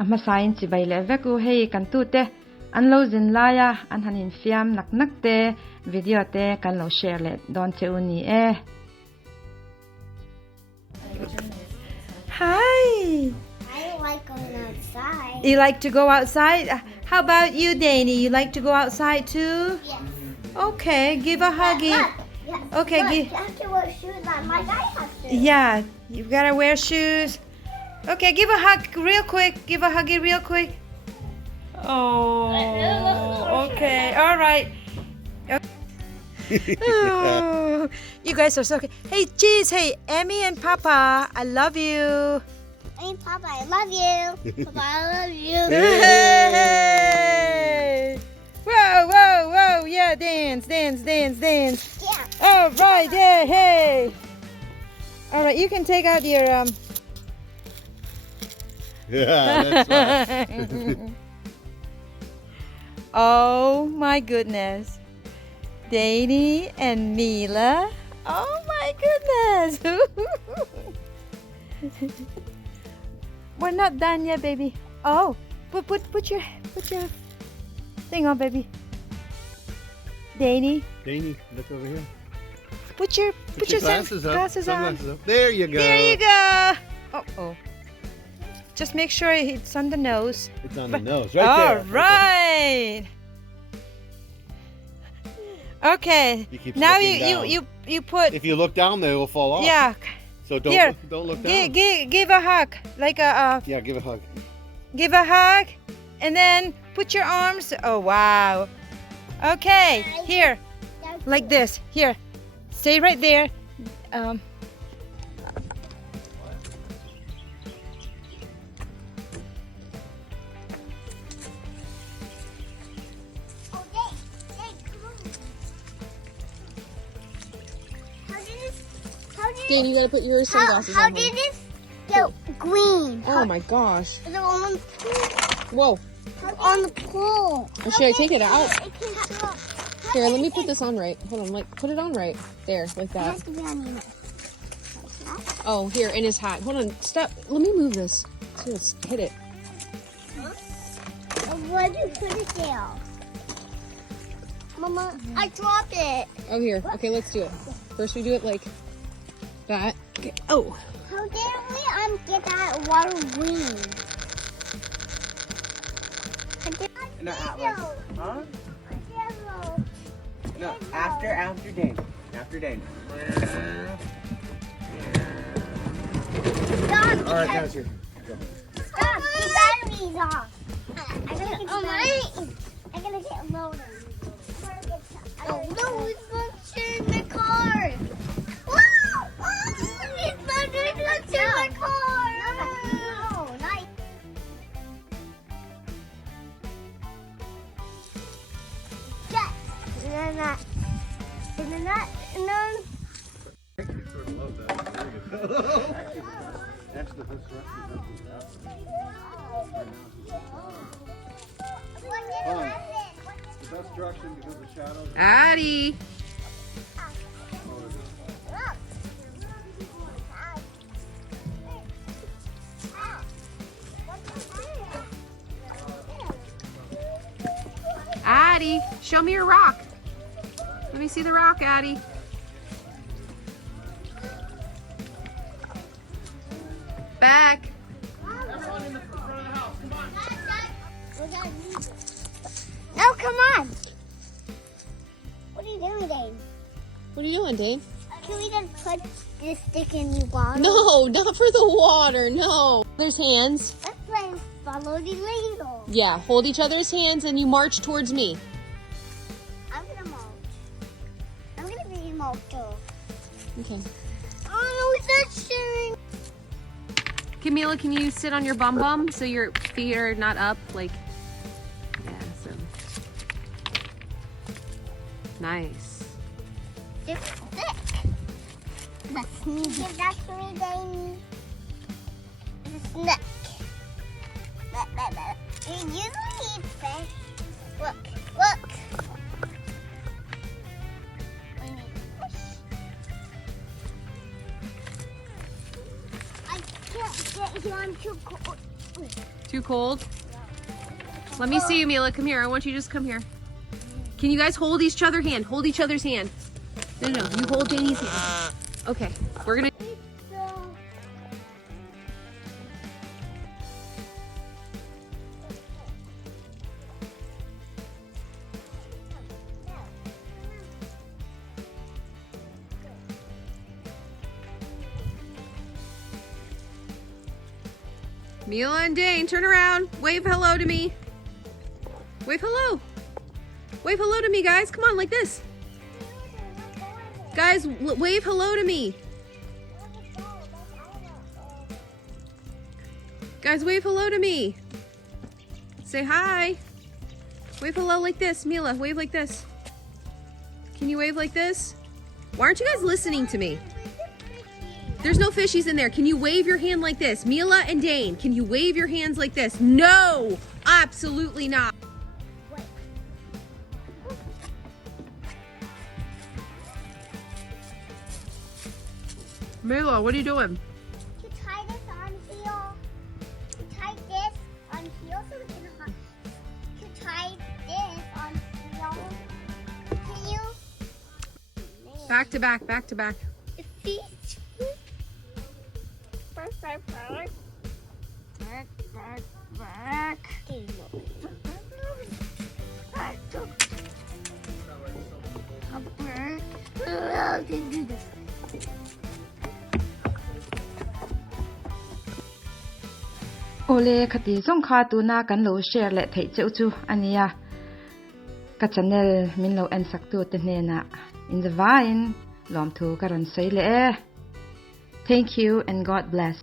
Amasain chi bai le veku hei kan tu te an lo zin laya an hanin fiam nak te video te kan lo share le don te uni e. Hi. I like going outside. You like to go outside? How about you, Danny? You like to go outside too? Yes. Okay, give a huggy. Yes. Okay, Look, give. you have to wear shoes on. My guy has shoes. Yeah, you gotta wear shoes. Okay, give a hug real quick. Give a huggy real quick. Oh, okay, all right. Oh, you guys are so okay. Hey, geez, hey, Emmy and Papa, I love you. Hey, Papa, I love you. Papa, I love you. Hey! Whoa, whoa, whoa! Yeah, dance, dance, dance, dance. Yeah. All right, yeah, hey. All right, you can take out your Yeah, that's right. Oh my goodness, Danny and Mila. Oh my goodness. We're not done yet, baby. Oh, put your thing on, baby. Danny, Danny, look over here. put your glasses on. glasses on. Sunglasses up. There you go. There you go. Oh. Just make sure it's on the nose. It's on the nose, right All there. right. Okay. He keeps Now looking down. you put. If you look down, they will fall off. Yeah. So don't Here. don't look down. Give a hug, like a Yeah, give a hug. give a hug, and then put your arms. Oh wow. Okay. Here, like this. Here. Stay right there. Dan, you gotta put your sunglasses How on. did this get green? Oh my gosh. Is it on the pool? Whoa. On the pool. Or should I take it out? It can drop. Here, let me put this on right. Hold on, like put it on right. There, like It that. has to be on Nina. Oh, here, in his hat. Hold on, stop. Let me move this. So let's hit it. Where do you put it there? Mama, I dropped it. Oh, here. Okay, let's do it. First we do it like that. Okay. Oh. How dare we get that water green? No, huh? No, after Dane. After Dane. Stop! All right, guys, here. Stop! The battery's off. I gotta get a motor. Oh no, it's not in the car. Whoa! It's not in the car. No, not. Yes. And then that. The best direction because the shadows. Addie. Addie, show me your rock. Let me see the rock, Addie. Back. No, come on. What are you doing, Dave? What are you doing, Dane? Can we just put this stick in the water? No, not for the water. No. There's hands. Let's play follow the ladle. Yeah, hold each other's hands and you march towards me. I'm gonna mulch. I'm gonna be a mulcher. Okay. Oh no, it's not sharing. Camila, can you sit on your bum bum so your feet are not up? Like, yeah, so. Nice. It's thick. That's me. Give that to me, Danny. It's a snack. You usually eat fish. Look, look. We need fish. I can't get you. I'm too cold. Too cold? Let me see you, Mila. Come here. I want you to just come here. Can you guys hold each other's hand? Hold each other's hand. No, no, you hold Danny's hand. Okay, we're gonna... Mila and Dane, turn around. Wave hello to me. Wave hello. Wave hello to me, guys. Come on, like this. Guys, wave hello to me. Guys, wave hello to me. Say hi. Wave hello like this. Mila, wave like this. Can you wave like this? Why aren't you guys listening to me? There's no fishies in there. Can you wave your hand like this? Mila and Dane, can you wave your hands like this? No, absolutely not. Mila, what are you doing? To tie this on heel. To tie this on heel so we can to tie this on heel. Can you? Back to back, back to back. The feet. Back, back. Ole khati zong kha tu na kan lo share le thei cheu chu ania ka channel min lo en sak tu te ne na in the vine lom thu karon sei le. Thank you and God bless.